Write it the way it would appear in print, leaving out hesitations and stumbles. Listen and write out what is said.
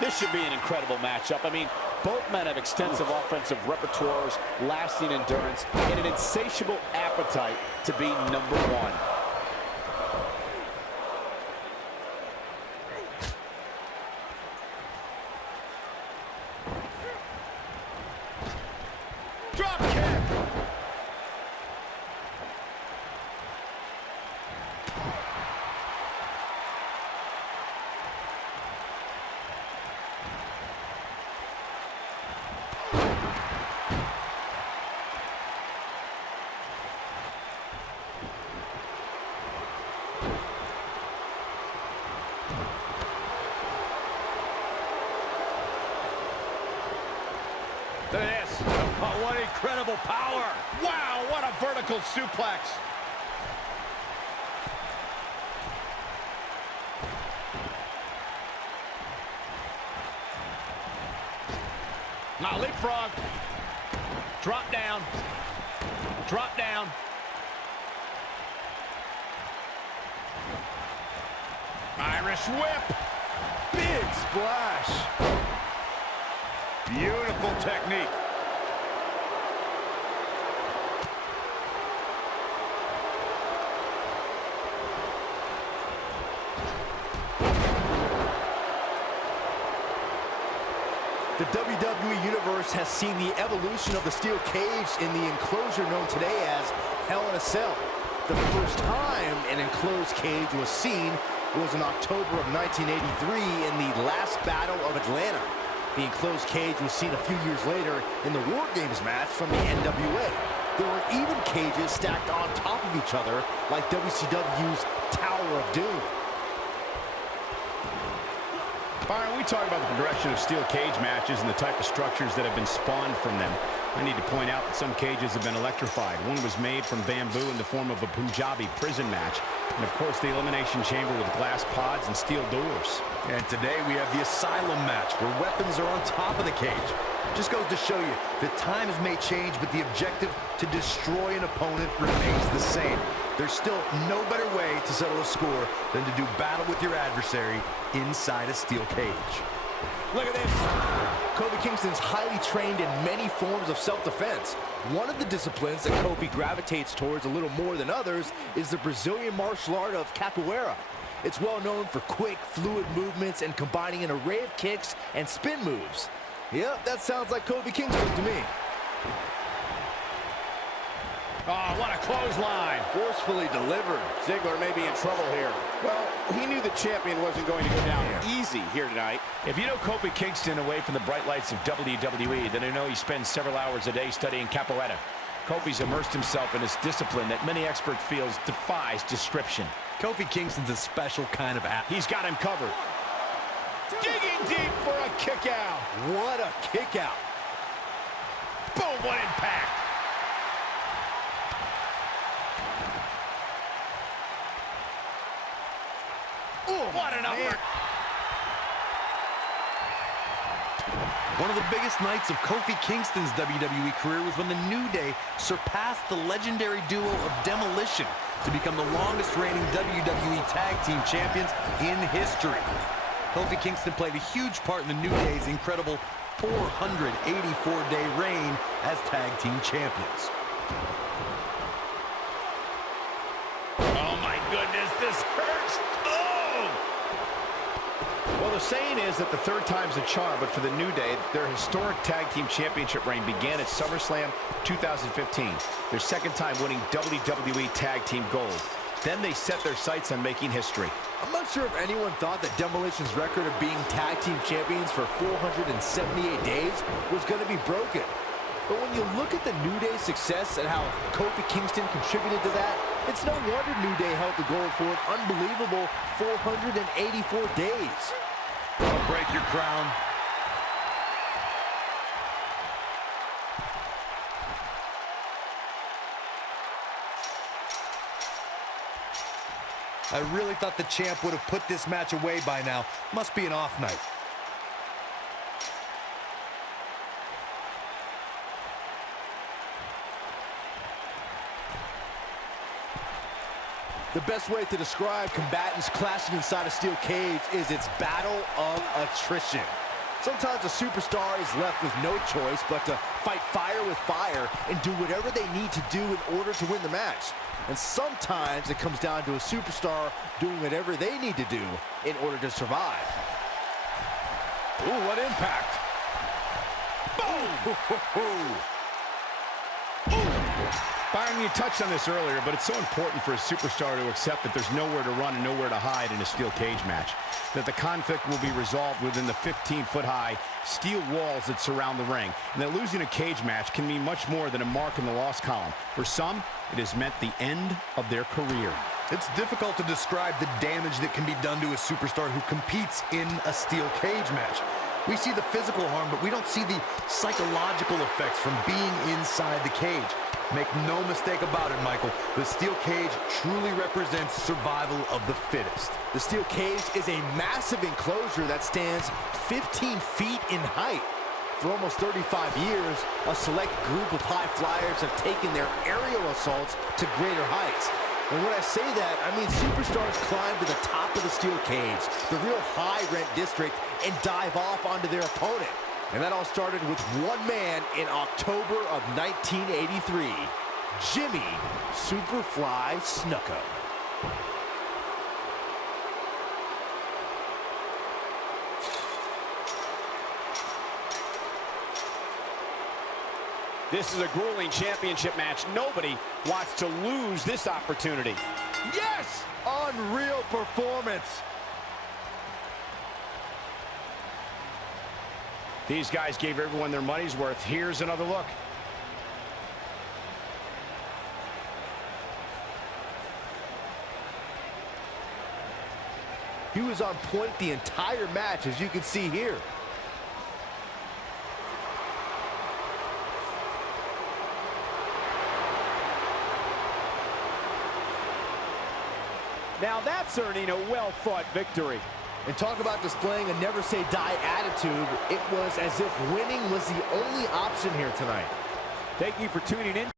This should be an incredible matchup. I mean, both men have extensive offensive repertoires, lasting endurance, and an insatiable appetite to be number one. Drop kick! Look at this. Oh, what incredible power. Wow, what a vertical suplex. Now leapfrog. Drop down. Drop down. Irish whip. Big splash. Beautiful technique. The WWE Universe has seen the evolution of the steel cage in the enclosure known today as Hell in a Cell. The first time an enclosed cage was seen was in October of 1983 in the last Battle of Atlanta. The enclosed cage was seen a few years later in the War Games match from the NWA. There were even cages stacked on top of each other, like WCW's Tower of Doom. Byron, we talk about the progression of steel cage matches and the type of structures that have been spawned from them. I need to point out that some cages have been electrified. One was made from bamboo in the form of a Punjabi prison match. And, of course, the elimination chamber with glass pods and steel doors. And today we have the Asylum match, where weapons are on top of the cage. Just goes to show you that times may change, but the objective to destroy an opponent remains the same. There's still no better way to settle a score than to do battle with your adversary inside a steel cage. Look at this. Kofi Kingston's highly trained in many forms of self-defense. One of the disciplines that Kofi gravitates towards a little more than others is the Brazilian martial art of capoeira. It's well known for quick, fluid movements and combining an array of kicks and spin moves. Yep, that sounds like Kofi Kingston to me. Oh, what a clothesline. Forcefully delivered. Ziggler may be in trouble here. Well, he knew the champion wasn't going to go down easy here tonight. If you know Kofi Kingston away from the bright lights of WWE, then you know he spends several hours a day studying capoeira. Kofi's immersed himself in this discipline that many experts feel defies description. Kofi Kingston's a special kind of athlete. He's got him covered. Digging deep for a kick out. What a kick out. Boom, what impact. Ooh, what an upper. One of the biggest nights of Kofi Kingston's WWE career was when the New Day surpassed the legendary duo of Demolition to become the longest reigning WWE Tag Team Champions in history. Kofi Kingston played a huge part in the New Day's incredible 484-day reign as Tag Team Champions. Oh my goodness, this hurts. Oh! Well, the saying is that the third time's a charm, but for the New Day, their historic Tag Team Championship reign began at SummerSlam 2015, their second time winning WWE Tag Team Gold. Then they set their sights on making history. I'm not sure if anyone thought that Demolition's record of being Tag Team Champions for 478 days was going to be broken. But when you look at the New Day's success and how Kofi Kingston contributed to that, it's no wonder New Day held the gold for an unbelievable 484 days. I'll break your crown. I really thought the champ would have put this match away by now. Must be an off night. The best way to describe combatants clashing inside a steel cage is its battle of attrition. Sometimes a superstar is left with no choice but to fight fire with fire and do whatever they need to do in order to win the match. And sometimes it comes down to a superstar doing whatever they need to do in order to survive. Ooh, what impact. Boom! Byron, you touched on this earlier, but it's so important for a superstar to accept that there's nowhere to run and nowhere to hide in a steel cage match. That the conflict will be resolved within the 15-foot-high steel walls that surround the ring. And that losing a cage match can mean much more than a mark in the loss column. For some, it has meant the end of their career. It's difficult to describe the damage that can be done to a superstar who competes in a steel cage match. We see the physical harm, but we don't see the psychological effects from being inside the cage. Make no mistake about it, Michael. The steel cage truly represents survival of the fittest. The steel cage is a massive enclosure that stands 15 feet in height. For almost 35 years, a select group of high flyers have taken their aerial assaults to greater heights. And when I say that, I mean superstars climb to the top of the steel cage, the real high-rent district, and dive off onto their opponent. And that all started with one man in October of 1983, Jimmy Superfly Snuka. This is a grueling championship match. Nobody wants to lose this opportunity. Yes! Unreal performance. These guys gave everyone their money's worth. Here's another look. He was on point the entire match, as you can see here. Now that's earning a well-fought victory. And talk about displaying a never-say-die attitude. It was as if winning was the only option here tonight. Thank you for tuning in.